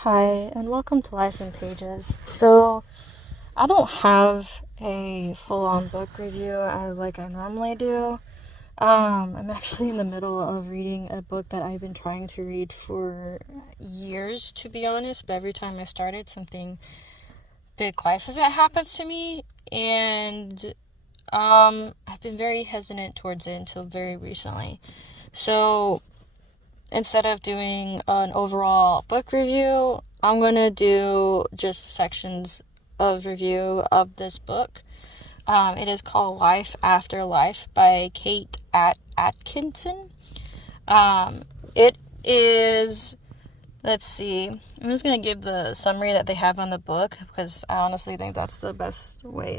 Hi, and welcome to Life in Pages. So, I don't have a full-on book review as like I normally do. I'm actually in the middle of reading a book that I've been trying to read for years, to be honest, but every time I started, something big life event happens to me, and I've been very hesitant towards it until very recently. So, instead of doing an overall book review, I'm going to do just sections of review of this book. It is called Life After Life by Kate Atkinson. It is, let's see, I'm just going to give the summary that they have on the book because I honestly think that's the best way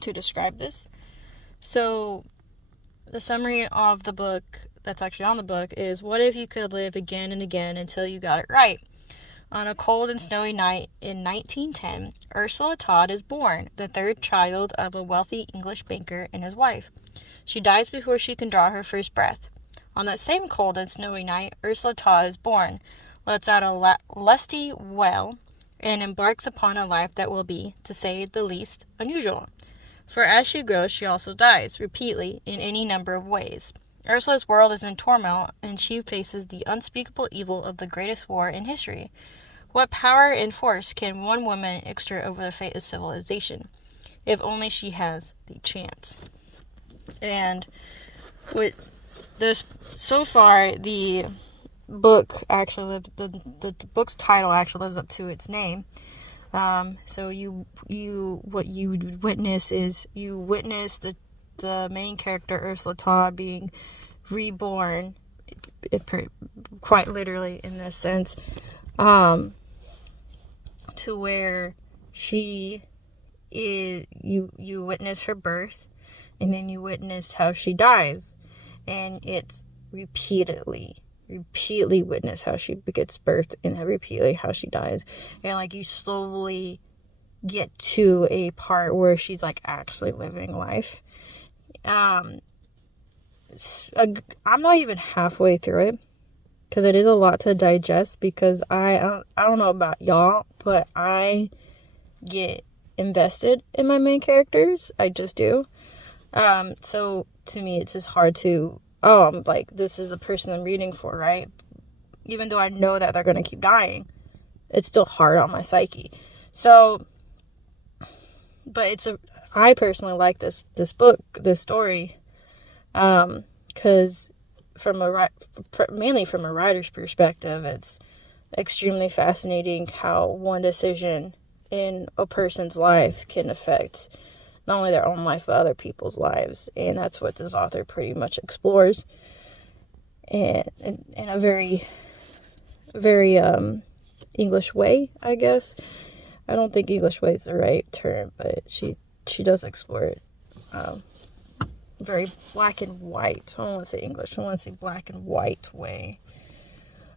to describe this. So, the summary of the book that's actually on the book is, what if you could live again and again until you got it right? On a cold and snowy night in 1910, Ursula Todd is born, the third child of a wealthy English banker and his wife. She dies before she can draw her first breath. On that same cold and snowy night, Ursula Todd is born, lets out a lusty wail, and embarks upon a life that will be, to say the least, unusual. For as she grows, she also dies, repeatedly, in any number of ways. Ursula's world is in turmoil, and she faces the unspeakable evil of the greatest war in history. What power and force can one woman exert over the fate of civilization, if only she has the chance? And with this, so far, the book actually lives, the book's title actually lives up to its name. So what you witness is you witness the main character Ursula Todd being reborn, quite literally in this sense, to where she is, you witness her birth, and then you witness how she dies, and it's repeatedly witness how she gets birth and repeatedly how she dies, and like you slowly get to a part where she's like actually living life. I'm not even halfway through it because it is a lot to digest, because I don't know about y'all, but I get invested in my main characters. I just do. So to me it's just hard to, I'm like, this is the person I'm reading for, right? Even though I know that they're going to keep dying, it's still hard on my psyche. So, but I personally like this book, this story, because mainly from a writer's perspective, it's extremely fascinating how one decision in a person's life can affect not only their own life, but other people's lives. And that's what this author pretty much explores. And in a very, very English way, I guess. I don't think English way is the right term, but she does explore it. Very black and white. I don't want to say English. I want to say black and white way.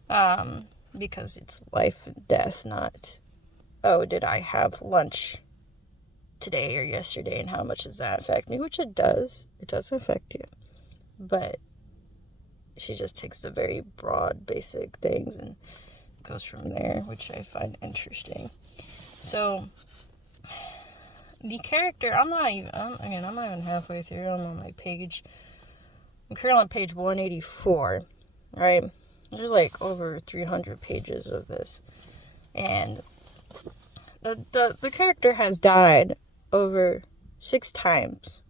Because it's life and death, not, oh, did I have lunch today or yesterday, and how much does that affect me? Which it does. It does affect you. But she just takes the very broad, basic things and goes from there, which I find interesting. So, the character, I'm not even halfway through. I'm currently on page 184, right? There's like over 300 pages of this. And the character has died over 6 times.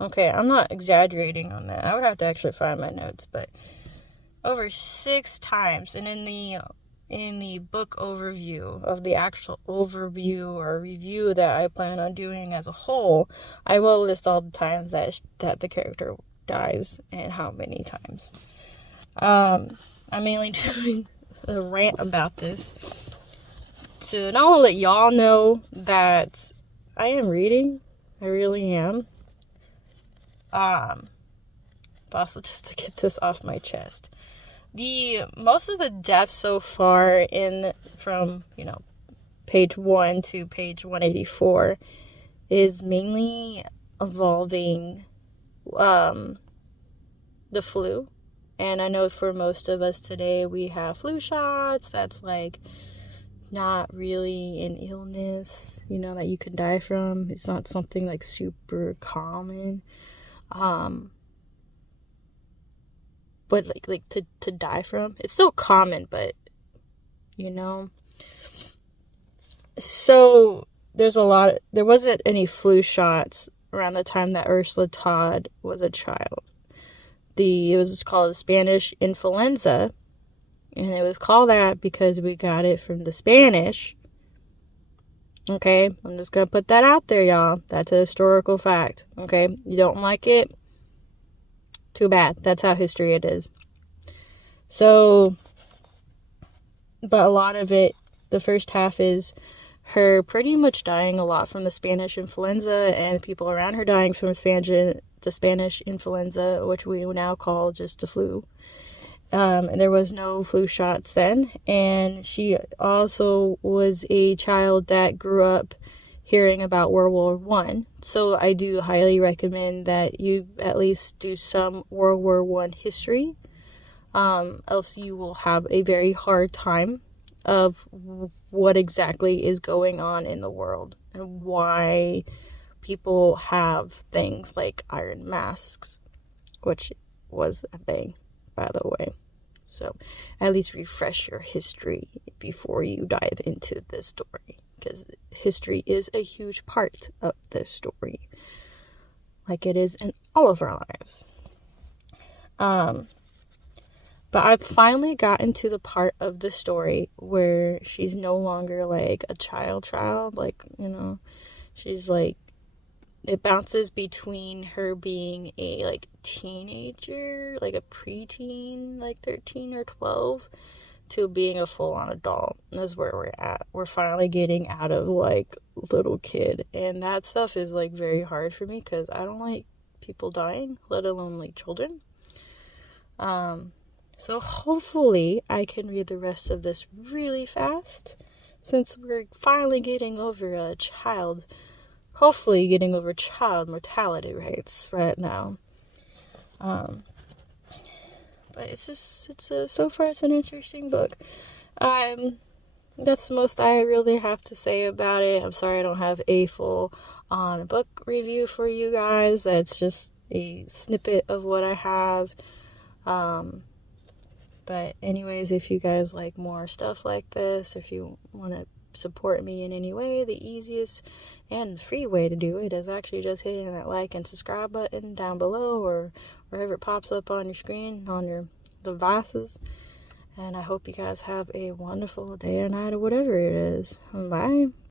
Okay, I'm not exaggerating on that. I would have to actually find my notes, but over 6 times. And in the book overview of the actual overview or review that I plan on doing as a whole, I will list all the times that the character dies and how many times. I'm mainly doing a rant about this to not only let y'all know that I am reading, I really am, but also just to get this off my chest. Most of the deaths so far from page 1 to page 184 is mainly involving the flu And I know for most of us today, we have flu shots. That's like not really an illness, that you can die from. It's not something like super common. But like to die from, it's still common, but So there wasn't any flu shots around the time that Ursula Todd was a child. It was called Spanish influenza, and it was called that because we got it from the Spanish. Okay, I'm just gonna put that out there, y'all. That's a historical fact. Okay, you don't like it? Too bad. That's how history it is. So, but a lot of it, the first half is her pretty much dying a lot from the Spanish influenza and people around her dying from the Spanish influenza, which we now call just the flu. And there was no flu shots then. And she also was a child that grew up hearing about World War One. So I do highly recommend that you at least do some World War One history. Else you will have a very hard time of what exactly is going on in the world and why people have things like iron masks, which was a thing, by the way. So at least refresh your history before you dive into this story, because history is a huge part of this story, like it is in all of our lives. But I've finally gotten to the part of the story where she's no longer like a child, like, she's like, it bounces between her being a like teenager, like a preteen, like 13 or 12, to being a full-on adult. That's where we're at. We're finally getting out of like little kid, and that stuff is like very hard for me because I don't like people dying, let alone like children. So hopefully I can read the rest of this really fast, since we're finally getting over child mortality rates right now. But so far it's an interesting book. That's the most I really have to say about it. I'm sorry I don't have a full on book review for you guys. That's just a snippet of what I have. But anyways, if you guys like more stuff like this, if you want to support me in any way, the easiest and free way to do it is actually just hitting that like and subscribe button down below or wherever it pops up on your screen, on your devices. And I hope you guys have a wonderful day or night or whatever it is. Bye.